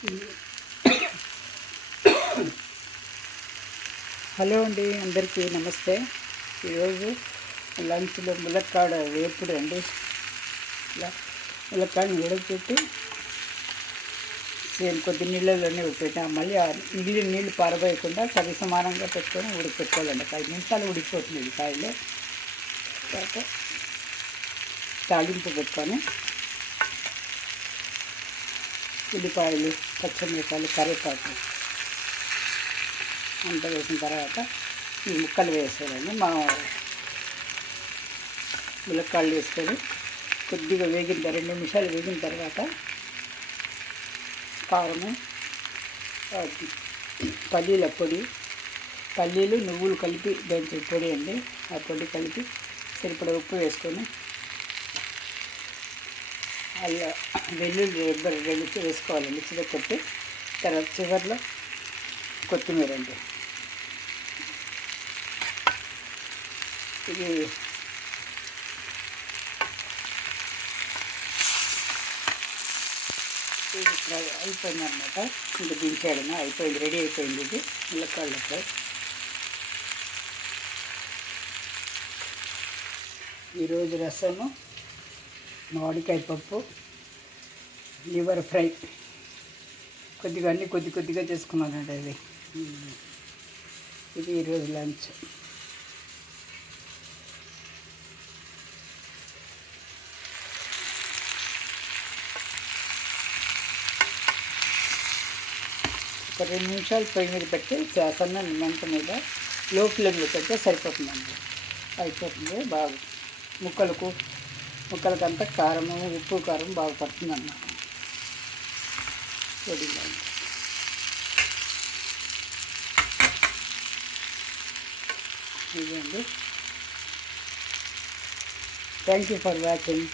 Hello అండి, అందరికీ నమస్తే. ఈరోజు లంచ్లో ములక్కాడ వేపుడు అండి. ఇలా ములక్కాడని ఉడకపెట్టి సేమ్ కొద్ది నీళ్ళలోనే ఉడిపెట్టాం. మళ్ళీ ఆ మిగిలిన నీళ్ళు పారబోయకుండా సరి సమానంగా పెట్టుకొని ఉడకపెట్టుకోవాలండి. 5 నిమిషాలు ఉడికిపోతుంది కాయలు. తర్వాత తాలింపు పెట్టుకొని ఉల్లిపాయలు, పచ్చిమిరపకాయలు, కరివేపాకు అంత వేసిన తర్వాత ఈ ముక్కలు వేసేయాలండి. మా ములక్కాళ్ళు వేసుకొని కొద్దిగా 2 నిమిషాలు వేగిన తర్వాత కారము, పల్లీల పొడి, పల్లీలు నువ్వులు కలిపి దంచిన పొడి అండి. ఆ పొడి కలిపి సరిపడ ఉప్పు వేసుకొని అలా వెల్లుల్లి రెండు వేసుకోవాలండి, చిరకొట్టి. తర్వాత చివరిలో కొత్తిమీర అండి. ఇది అయిపోయింది అన్నమాట. ఇంకా దించేయడమే, అయిపోయింది, రెడీ అయిపోయింది. ఇది ములక్కాళ్ళ ఫ్రై. ఈరోజు రసము, మామిడికాయ పప్పు, లివర్ ఫ్రై, కొద్దిగా అన్నీ కొద్దిగా చేసుకున్నానండి. ఇది ఈరోజు లంచ్. ఒక 2 నిమిషాలు పొయ్యి మీద పెట్టి సన్న మంట మీద లో ఫ్లేమ్లో పెడితే సరిపోతుందండి. అయిపోతుంది. బాగా ముక్కలకంతా కారము, ఉప్పు, కారం బాగా పడుతుందన్న పొడిలో. ఇదండి. Thank you for watching.